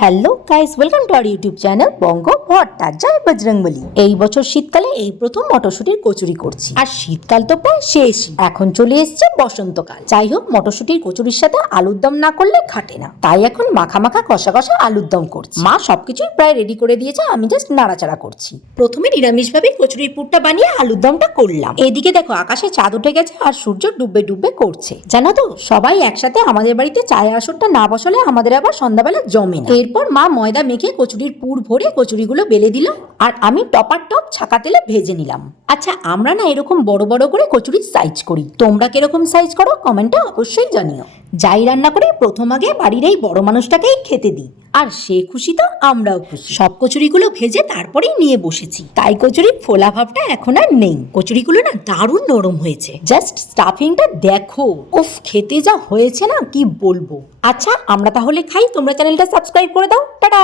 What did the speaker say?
Hello guys welcome to our YouTube channel Banga Bhatta জয় বজরংবলী এই বছর শীতকালে এই প্রথম মটরশুটির কচুরি করছি। আর শীতকাল তো প্রায় শেষ এখন চলে এসছে বসন্তকাল। যাই হোক, মটরশুটির কচুরির সাথে আলুর দম না করলে খাটে না। তাই এখন মাখা মাখা কষা কষা আলুর দম করছি। মা সবকিছুই প্রায় রেডি করে দিয়েছে, আমি জাস্ট নাড়াচাড়া করছি। প্রথমে নিরামিষভাবে কচুরির পুরটা বানিয়ে আলুর দমটা করলাম। এদিকে দেখো, আকাশে চাঁদ উঠে গেছে আর সূর্য ডুববে ডুববে করছে। জানো তো, সবাই একসাথে আমাদের বাড়িতে চায়ের আসরটা না বসলে আমাদের আবার সন্ধ্যাবেলা জমে না। এরপর মা ময়দা মেখে কচুরির পুর ভরে কচুরিগুলো বেলে দিল। আর আমি টপার টপ ছাকা তেলে ভেজে নিলাম। আচ্ছা আমরা না এরকম বড় বড় করে কচুরির সাইজ করি। তোমরা কীরকম সাইজ করো কমেন্টে অবশ্যই জানিও। যাই রান্না করে, প্রথম আগে বাড়ির এই বড় মানুষটাকেই খেতে দিই। আর সে খুশি তো আমরাও খুশি। সব কচুরিগুলো ভেজে তারপরেই নিয়ে বসেছি। তাই কচুরির ফোলা ভাবটা এখন আর নেই। কচুরিগুলো না দারুণ নরম হয়েছে। জাস্ট স্টাফিংটা দেখো। উফ, খেতে যা হয়েছে না, কি বলব। আচ্ছা আমরা তাহলে খাই। তোমরা চ্যানেলটা সাবস্ক্রাইব করে দাও। টাটা!